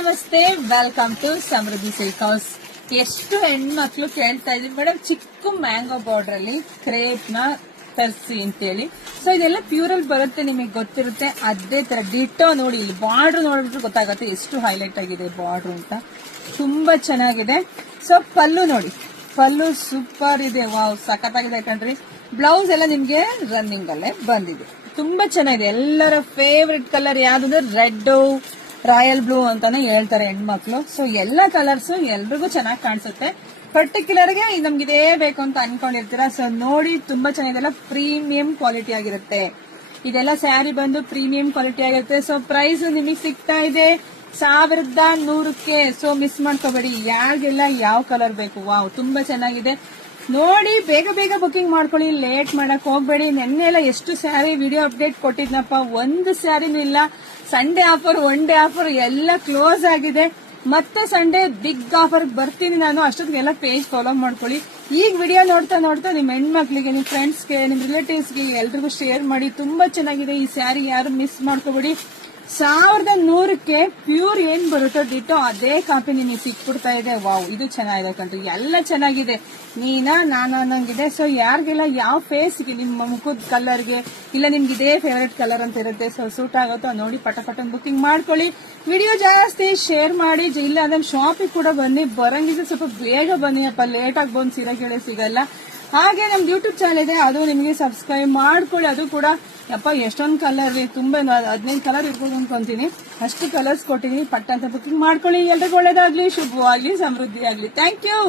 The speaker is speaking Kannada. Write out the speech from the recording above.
ನಮಸ್ತೆ, welcome to Samriddhi silk house. ಎಷ್ಟು ಹೆಣ್ಮಕ್ಳು ಕೇಳ್ತಾ ಇದ್ವಿ ಮೇಡಮ್ ಚಿಕ್ಕ ಮ್ಯಾಂಗೋ ಬಾರ್ಡರ್ ಅಲ್ಲಿ ಕ್ರೇಪ್ ನ ತರಿಸಿ ಅಂತೇಳಿ. ಸೊ ಇದೆಲ್ಲ ಪ್ಯೂರಲ್ಲಿ ಬರುತ್ತೆ, ನಿಮಗೆ ಗೊತ್ತಿರುತ್ತೆ. ಅದೇ ತರ ಡಿಟೋ ನೋಡಿ, ಇಲ್ಲಿ ಬಾರ್ಡರ್ ನೋಡ್ಬಿಟ್ರೆ ಗೊತ್ತಾಗುತ್ತೆ ಎಷ್ಟು ಹೈಲೈಟ್ ಆಗಿದೆ ಬಾರ್ಡರ್ ಅಂತ. ತುಂಬಾ ಚೆನ್ನಾಗಿದೆ. ಸೊ ಪಲ್ಲು ನೋಡಿ, ಪಲ್ಲು ಸೂಪರ್ ಇದೆ, ವಾವ್ ಸಖತ್ತಾಗಿದೆ ಕಣ್ರಿ. ಬ್ಲೌಸ್ ಎಲ್ಲ ನಿಮ್ಗೆ ರನ್ನಿಂಗ್ ಅಲ್ಲೇ ಬಂದಿದೆ, ತುಂಬಾ ಚೆನ್ನಾಗಿದೆ. ಎಲ್ಲರ ಫೇವ್ರೆಟ್ ಕಲರ್ ಯಾವ್ದಂದ್ರೆ ರೆಡ್, ರಾಯಲ್ ಬ್ಲೂ ಅಂತಾನೆ ಹೇಳ್ತಾರೆ ಹೆಣ್ಮಕ್ಳು. ಸೊ ಎಲ್ಲಾ ಕಲರ್ಸ್ ಎಲ್ರಿಗೂ ಚೆನ್ನಾಗಿ ಕಾಣಿಸುತ್ತೆ. ಪರ್ಟಿಕ್ಯುಲರ್ ಗೆ ನಮ್ಗೆ ಇದೇ ಬೇಕು ಅಂತ ಅನ್ಕೊಂಡಿರ್ತೀರಾ. ಸೊ ನೋಡಿ, ತುಂಬಾ ಚೆನ್ನಾಗಿದೆ, ಪ್ರೀಮಿಯಂ ಕ್ವಾಲಿಟಿ ಆಗಿರುತ್ತೆ. ಇದೆಲ್ಲ ಸ್ಯಾರಿ ಬಂದು ಪ್ರೀಮಿಯಂ ಕ್ವಾಲಿಟಿ ಆಗಿರುತ್ತೆ. ಸೊ ಪ್ರೈಸ್ ನಿಮಗೆ ಸಿಗ್ತಾ ಇದೆ 1100ಕ್ಕೆ. ಸೊ ಮಿಸ್ ಮಾಡ್ಕೋಬೇಡಿ. ಯಾರಿಗೆಲ್ಲ ಯಾವ ಕಲರ್ ಬೇಕು, ವಾವ್ ತುಂಬಾ ಚೆನ್ನಾಗಿದೆ. ನೋಡಿ, ಬೇಗ ಬೇಗ ಬುಕಿಂಗ್ ಮಾಡ್ಕೊಳ್ಳಿ, ಲೇಟ್ ಮಾಡಕ್ ಹೋಗ್ಬೇಡಿ. ನೆನ್ನೆ ಎಲ್ಲ ಎಷ್ಟು ಸ್ಯಾರಿ ವಿಡಿಯೋ ಅಪ್ಡೇಟ್ ಕೊಟ್ಟಿದ್ನಪ್ಪ, ಒಂದು ಸ್ಯಾರಿನೂ ಇಲ್ಲ. Sunday offer, one day offer ಎಲ್ಲ ಕ್ಲೋಸ್ ಆಗಿದೆ. ಮತ್ತೆ ಸಂಡೇ ಬಿಗ್ ಆಫರ್ ಬರ್ತೀನಿ ನಾನು, ಅಷ್ಟೊತ್ತಿಗೆಲ್ಲ ಪೇಜ್ ಫಾಲೋ ಮಾಡ್ಕೊಳ್ಳಿ. ಈಗ ವಿಡಿಯೋ ನೋಡ್ತಾ ನೋಡ್ತಾ ನಿಮ್ಮ ಹೆಣ್ಮಕ್ಳಿಗೆ, ನಿಮ್ ಫ್ರೆಂಡ್ಸ್ಗೆ, ನಿಮ್ ರಿಲೇಟಿವ್ಸ್ಗೆ ಎಲ್ರಿಗೂ ಶೇರ್ ಮಾಡಿ. ತುಂಬಾ ಚೆನ್ನಾಗಿದೆ ಈ ಸ್ಯಾರಿ, ಯಾರು ಮಿಸ್ ಮಾಡ್ಕೋಬೇಡಿ. 1100ಕ್ಕೆ ಪ್ಯೂರ್ ಏನ್ ಬರುತ್ತೋ ಡಿಟೋ ಅದೇ ಕಾಪಿ ನಿಮಗೆ ಸಿಕ್ಬಿಡ್ತಾ ಇದೆ. ವಾವ್, ಇದು ಚೆನ್ನಾಗಿದೆ ಕಣ್ರಿ, ಎಲ್ಲ ಚೆನ್ನಾಗಿದೆ. ನೀನಾ ನಾನು ಅನ್ನಂಗಿದೆ. ಸೊ ಯಾರಿಗೆಲ್ಲ ಯಾವ ಫೇಸ್ಗೆ, ನಿಮ್ಮ ಮುಖದ ಕಲರ್ಗೆ ಇಲ್ಲ ನಿಮ್ಗೆ ಇದೇ ಫೇವರೇಟ್ ಕಲರ್ ಅಂತ ಇರುತ್ತೆ, ಸೊ ಸೂಟ್ ಆಗುತ್ತೋ ನೋಡಿ, ಪಟ ಬುಕಿಂಗ್ ಮಾಡ್ಕೊಳ್ಳಿ. ವಿಡಿಯೋ ಜಾಸ್ತಿ ಶೇರ್ ಮಾಡಿ. ಇಲ್ಲ ಅದನ್ನ ಶಾಪಿಗೆ ಕೂಡ ಬನ್ನಿ, ಬರಂಗಿದ್ರೆ ಸ್ವಲ್ಪ ಬೇಗ ಬನ್ನಿ ಅಪ್ಪ, ಲೇಟ್ ಆಗಿ ಬಂದು ಸೀರೆಗಳೇ ಸಿಗಲ್ಲ. ಹಾಗೆ ನಮ್ದು ಯೂಟ್ಯೂಬ್ ಚಾನಲ್ ಇದೆ, ಅದು ನಿಮಗೆ ಸಬ್ಸ್ಕ್ರೈಬ್ ಮಾಡ್ಕೊಳ್ಳಿ. ಅದು ಕೂಡ ಯಪ್ಪ ಎಷ್ಟೊಂದು ಕಲರ್, ತುಂಬಾ 15 ಕಲರ್ ಇರ್ಬೋದು ಅನ್ಕೊಂತೀನಿ, ಅಷ್ಟು ಕಲರ್ಸ್ ಕೊಟ್ಟಿದೀನಿ. ಪಟ್ಟ ಅಂತ ಬುಕಿಂಗ್ ಮಾಡ್ಕೊಳ್ಳಿ. ಎಲ್ರಿಗೂ ಒಳ್ಳೇದಾಗ್ಲಿ, ಶುಭವಾಗ್ಲಿ, ಸಮೃದ್ಧಿ ಆಗ್ಲಿ. Thank you.